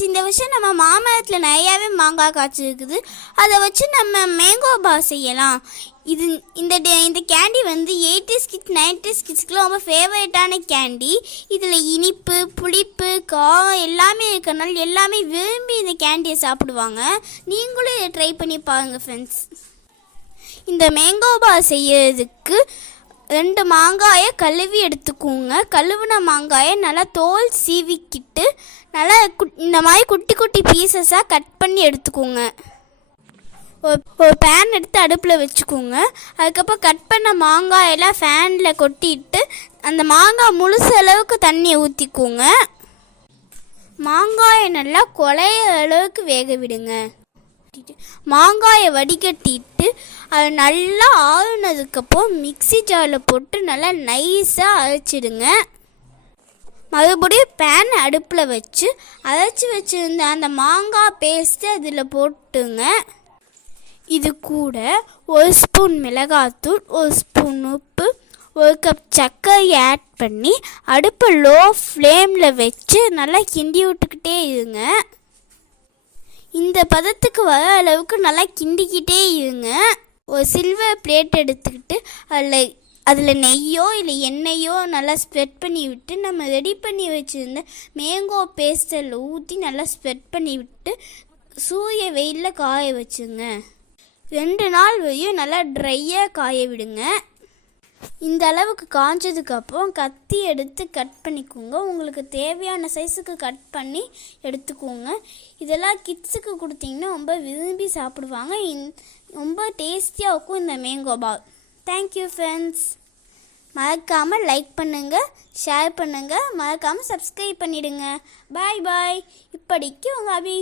Friends, இந்த வருஷம் நம்ம மாமரத்தில் நிறையாவே மாங்காய் காய்ச்சிருக்குது. அதை வச்சு நம்ம மேங்கோ பார் செய்யலாம். இந்த கேண்டி வந்து 80s கிட்ஸ் 90s கிட்ஸ்க்குலாம் ரொம்ப ஃபேவரட்டான கேண்டி. இதில் இனிப்பு, புளிப்பு, காரம் எல்லாமே இருக்கிறனால எல்லாமே விரும்பி இந்த கேண்டியை சாப்பிடுவாங்க. நீங்களும் இதை ட்ரை பண்ணி பாருங்கள் ஃப்ரெண்ட்ஸ். இந்த மேங்கோ பார் செய்யறதுக்கு 2 மாங்காயை கழுவி எடுத்துக்கோங்க. கழுவின மாங்காயை நல்லா தோல் சீவிக்கிட்டு நல்லா இந்த மாதிரி குட்டி குட்டி பீசஸாக கட் பண்ணி எடுத்துக்கோங்க. ஒரு பேன் எடுத்து அடுப்பில் வச்சுக்கோங்க. அதுக்கப்புறம் கட் பண்ண மாங்காயெல்லாம் ஃபேனில் கொட்டிட்டு அந்த மாங்காய் முழுசு அளவுக்கு தண்ணியை ஊற்றிக்கோங்க. மாங்காயை நல்லா குழையிற அளவுக்கு வேக விடுங்க. மாங்காயை வடிகட்டிட்டு அது நல்லா ஆறுனதுக்கப்புறம் மிக்ஸி ஜாரில் போட்டு நல்லா நைஸாக அரைச்சிடுங்க. மறுபடியும் பேன் அடுப்பில் வச்சு அரைச்சி வச்சுருந்த அந்த மாங்காய் பேஸ்ட்டு அதில் போட்டுங்க. இது கூட 1 ஸ்பூன் மிளகாத்தூள், 1 ஸ்பூன் உப்பு, 1 கப் சர்க்கரை ஆட் பண்ணி அடுப்பை லோ ஃப்ளேமில் வச்சு நல்லா கிண்டி விட்டுக்கிட்டே இருங்க. இந்த பதத்துக்கு வர அளவுக்கு நல்லா கிண்டிக்கிட்டே இருங்க. ஒரு சில்வர் பிளேட் எடுத்துக்கிட்டு அதில் நெய்யோ இல்லை எண்ணெயோ நல்லா ஸ்ப்ரெட் பண்ணி விட்டு நம்ம ரெடி பண்ணி வச்சுருந்த மேங்கோ பேஸ்ட்டில் ஊற்றி நல்லா ஸ்ப்ரெட் பண்ணி விட்டு சூரிய வெயிலில் காய வச்சுங்க. 2 நாள் வரையும் நல்லா ட்ரையாக காய விடுங்க. இந்த அளவுக்கு காஞ்சதுக்கப்புறம் கத்தி எடுத்து கட் பண்ணிக்கோங்க. உங்களுக்கு தேவையான சைஸுக்கு கட் பண்ணி எடுத்துக்கோங்க. இதெல்லாம் கிட்ஸுக்கு கொடுத்தீங்கன்னா ரொம்ப விரும்பி சாப்பிடுவாங்க. ரொம்ப டேஸ்டியாக இருக்கும் இந்த மேங்கோ பார். Thank you friends. மறக்காமல் லைக் பண்ணுங்கள், ஷேர் பண்ணுங்கள், மறக்காமல் சப்ஸ்கிரைப் பண்ணிவிடுங்க. பாய் பாய். இப்படிக்கு உங்கள் அபி.